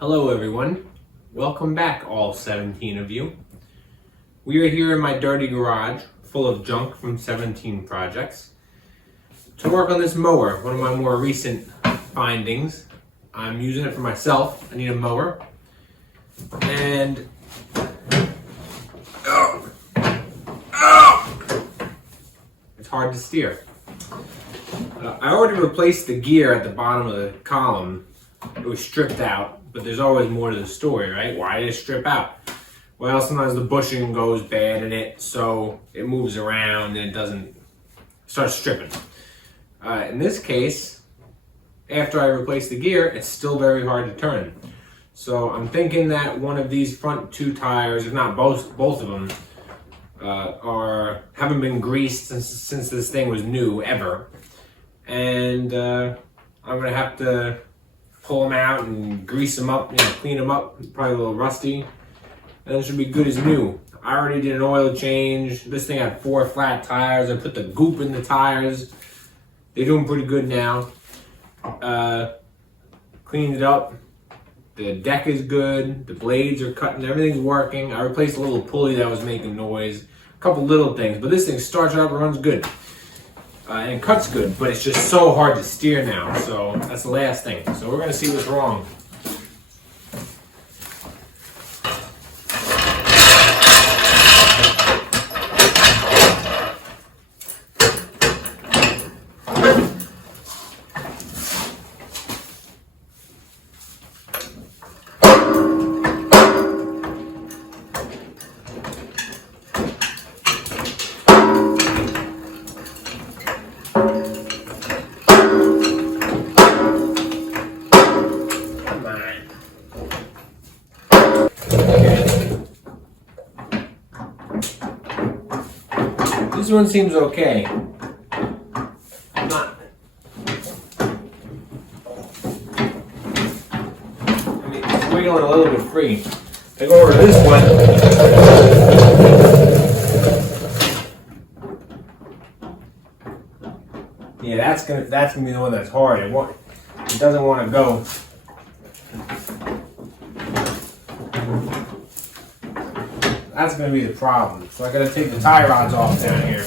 Hello everyone, welcome back all 17 of you. We are here in my dirty garage full of junk from 17 projects to work on this mower, one of my more recent findings. I'm using it for myself. I need a mower and it's hard to steer. I already replaced the gear at the bottom of the column. It was stripped out. But there's always more to the story, right? Why did it strip out? Well, sometimes the bushing goes bad in it, so it moves around and it starts stripping. In this case, after I replace the gear, it's still very hard to turn. So I'm thinking that one of these front two tires, if not both of them, haven't been greased since this thing was new ever, and I'm gonna have to pull them out and grease them up, clean them up, probably a little rusty, and it should be good as new. I already did an oil change. This thing had 4 flat tires. I put the goop in the tires. They're doing pretty good now. Cleaned it up. The deck is good. The blades are cutting. Everything's working. I replaced a little pulley that was making noise. A couple little things, but this thing starts up and runs good. And it cuts good, but it's just so hard to steer now. So that's the last thing. So we're gonna see what's wrong. This one seems okay. It's wiggling a little bit free. I go over to this one. Yeah, that's gonna be the one that's hard. It doesn't want to go. That's going to be the problem. So I got to take the tie rods off down here.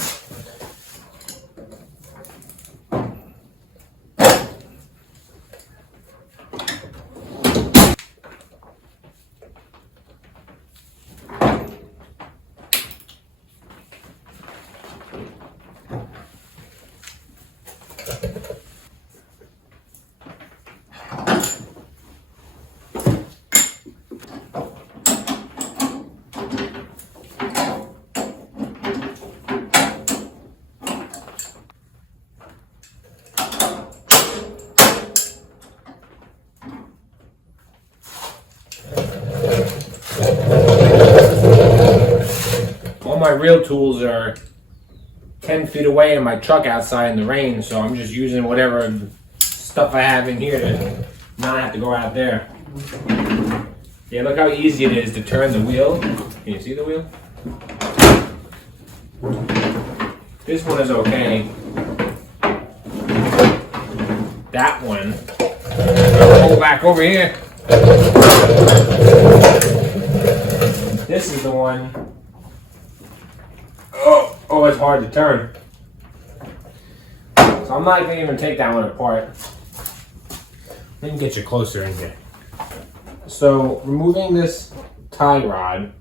My real tools are 10 feet away in my truck outside in the rain, so I'm just using whatever stuff I have in here to not have to go out there. Yeah, look how easy it is to turn the wheel. Can you see the wheel? This one is okay. That one, I'll pull back over here. This is the one. Oh, it's hard to turn. So I'm not going to even take that one apart. Let me get you closer in here. So removing this tie rod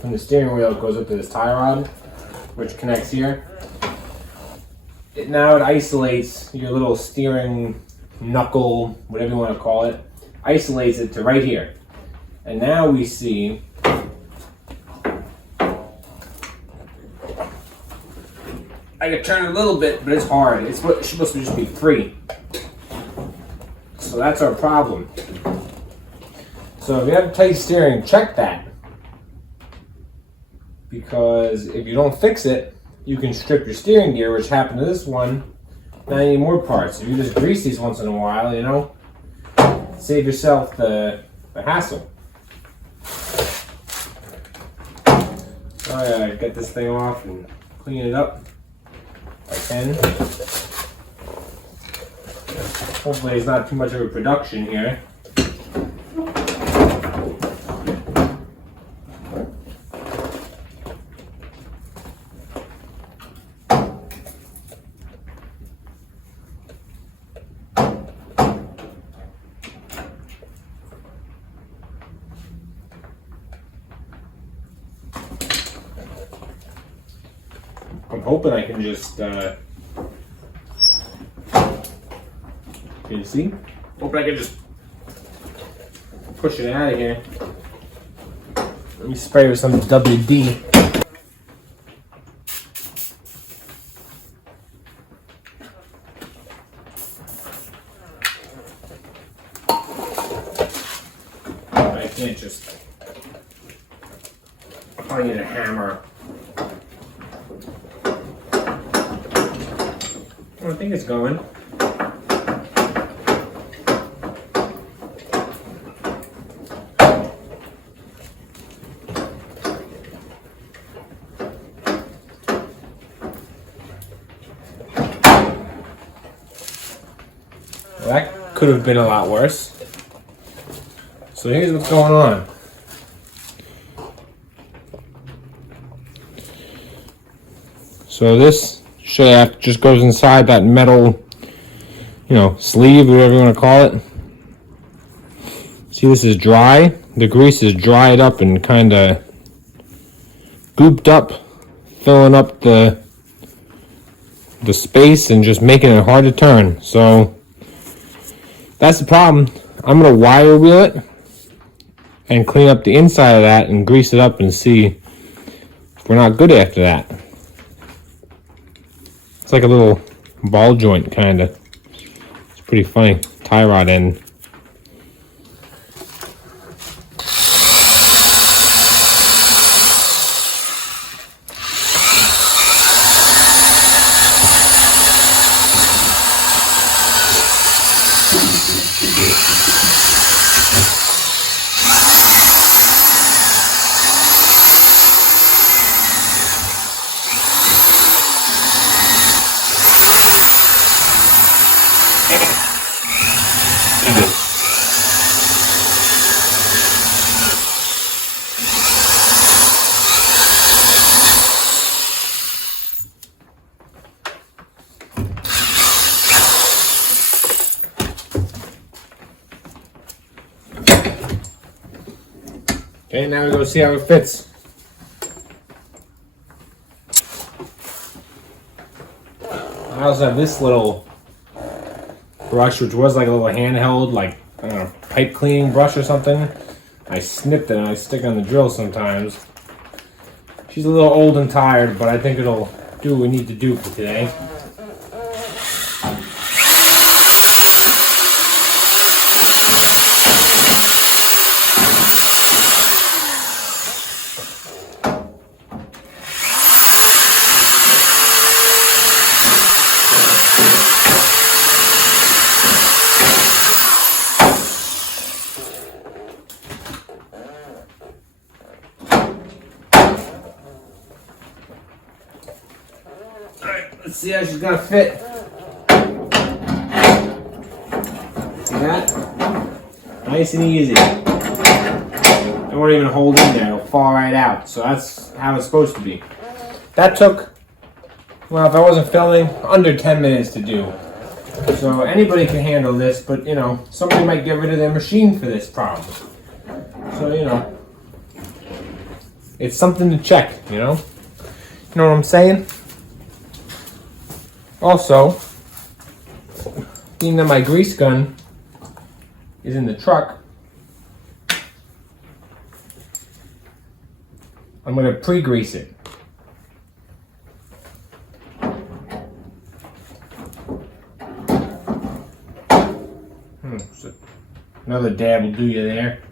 from the steering wheel, it goes up to this tie rod, which connects here. Now it isolates your little steering knuckle, whatever you want to call it, isolates it to right here. And now we see I can turn it a little bit, but it's hard. It's supposed to just be free. So that's our problem. So if you have tight steering, check that. Because if you don't fix it, you can strip your steering gear, which happened to this one. Now you need more parts. If you just grease these once in a while, save yourself the hassle. So I gotta get this thing off and clean it up. I can. Hopefully it's not too much of a production here. hoping I can just, can you see? Hoping I can just push it out of here. Let me spray with some WD. I can't just, I need a hammer. I think it's going. Well, that could have been a lot worse. So here's what's going on. So this shaft just goes inside that metal, sleeve, whatever you want to call it. See, this is dry. The grease is dried up and kind of gooped up, filling up the space and just making it hard to turn. So that's the problem. I'm going to wire wheel it and clean up the inside of that and grease it up and see if we're not good after that. It's like a little ball joint, kind of. It's pretty funny. Tie rod end. Okay, now we go see how it fits. I also have this little brush, which was like a little handheld, like, I don't know, pipe cleaning brush or something. I snipped it and I stick it on the drill sometimes. She's a little old and tired, but I think it'll do what we need to do for today. Let's see how she's gonna fit. See that? Nice and easy. It won't even hold in there, it'll fall right out. So that's how it's supposed to be. That took, well, if I wasn't filming, under 10 minutes to do. So anybody can handle this, but somebody might get rid of their machine for this problem. So it's something to check, You know what I'm saying? Also, being that my grease gun is in the truck, I'm going to pre-grease it. So another dab will do you there.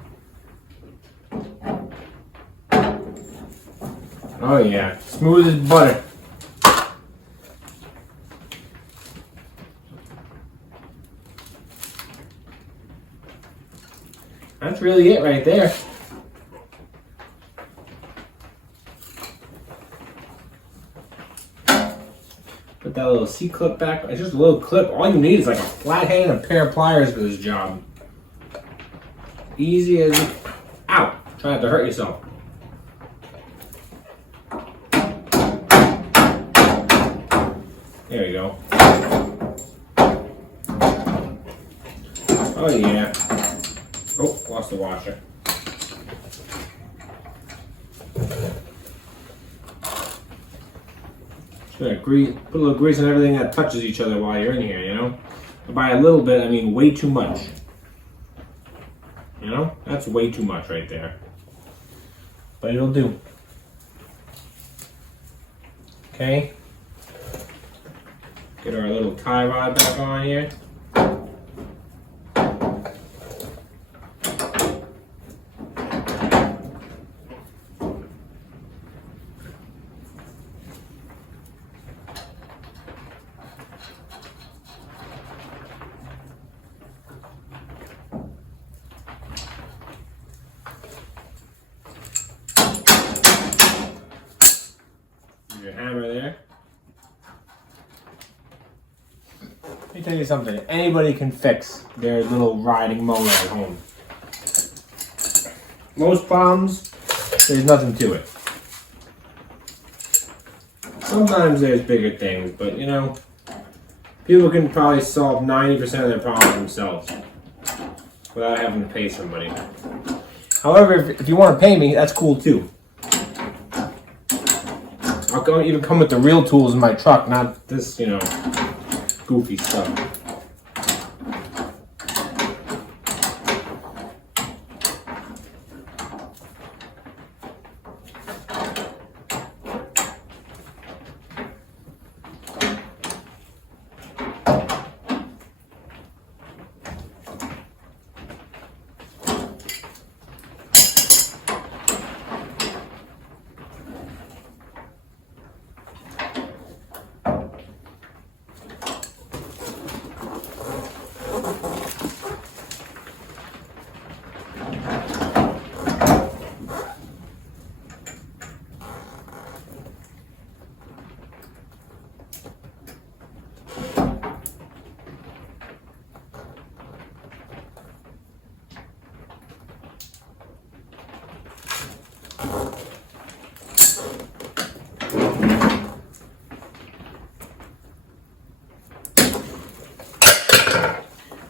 Oh yeah, smooth as butter. That's really it right there. Put that little C-clip back. It's just a little clip. All you need is like a flathead and a pair of pliers for this job. Easy as... Ow! Try not to hurt yourself. There you go. Oh yeah. Oh, lost the washer. Put a little grease on everything that touches each other while you're in here, you know? And by a little bit, I mean way too much. You know? That's way too much right there. But it'll do. Okay. Get our little tie rod back on here. Your hammer there. Let me tell you something. Anybody can fix their little riding mower at home. Most problems, there's nothing to it. Sometimes there's bigger things, but you know, people can probably solve 90% of their problems themselves without having to pay somebody. However, if you want to pay me, that's cool too. I'll even come with the real tools in my truck, not this, you know, goofy stuff.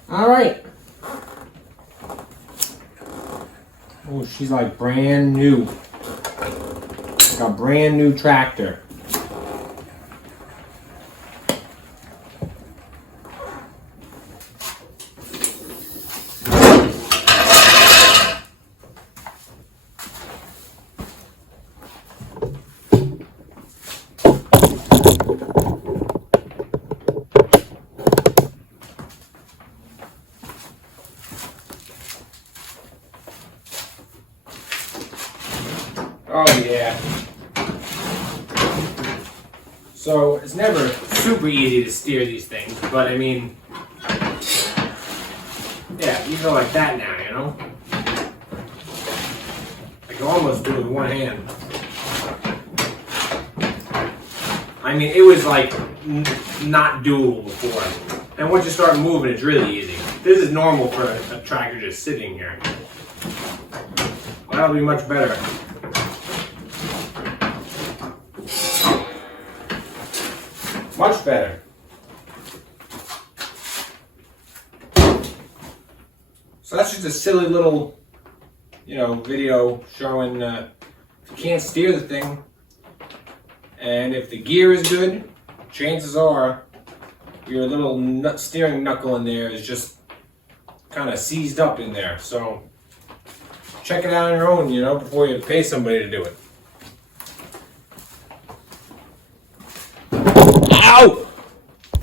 All right. Oh, she's like brand new. Like a brand new tractor. Oh yeah. So it's never super easy to steer these things, but I mean, yeah, you go like that now, you know? I can almost do it with one hand. I mean, it was like not doable before. And once you start moving, it's really easy. This is normal for a tractor just sitting here. That'll be much better. Much better. So that's just a silly little, you know, video showing if you can't steer the thing, and if the gear is good, chances are your little steering knuckle in there is just kind of seized up in there. So check it out on your own, you know, before you pay somebody to do it. Ow!